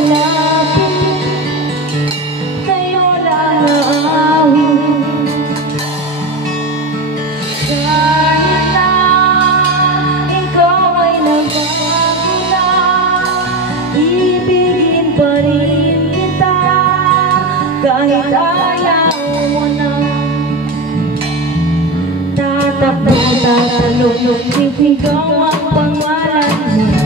lalapit, sa'yo lang aawin. Kahit na ikaw ay nagbago na, ibigin pa rin kita. Kahit ayaw mo na, tatakbo, tatalon, sisigaw ang pangalan mo.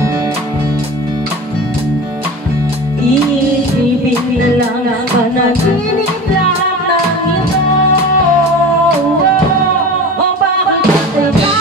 Iisipin na lang panaginip lahat ng ito. O bakit ito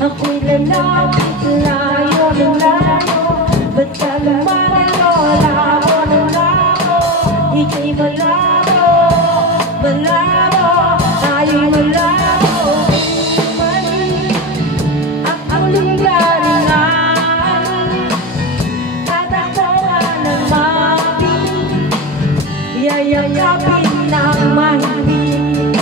ako'y lalapit, layo ng layo. Ba't ka lumalaro, labo ng labo? Ika'y malabo, malabo, tayo'y malabo. Mali, ang uling-galingan, tatakbuhan ng mabing, yayakapin ng mahigpit.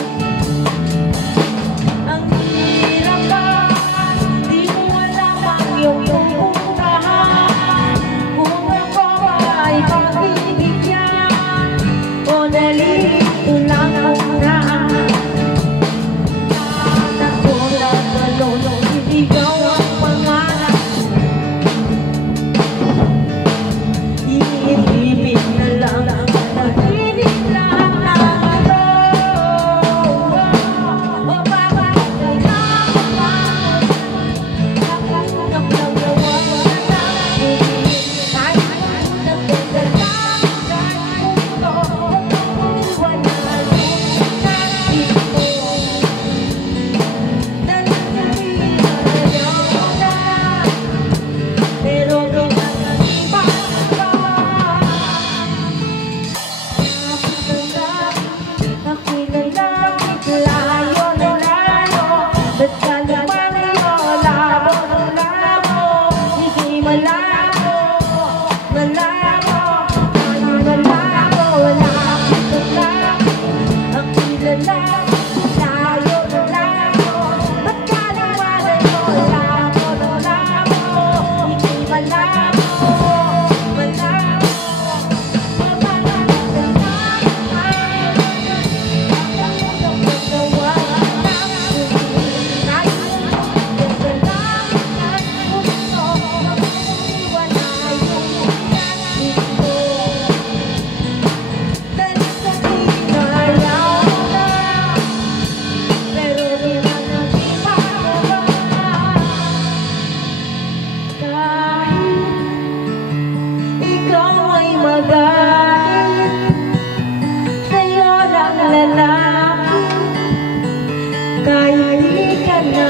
Kahit di ka na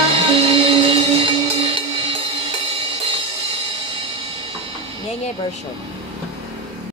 akin. Ngenge version.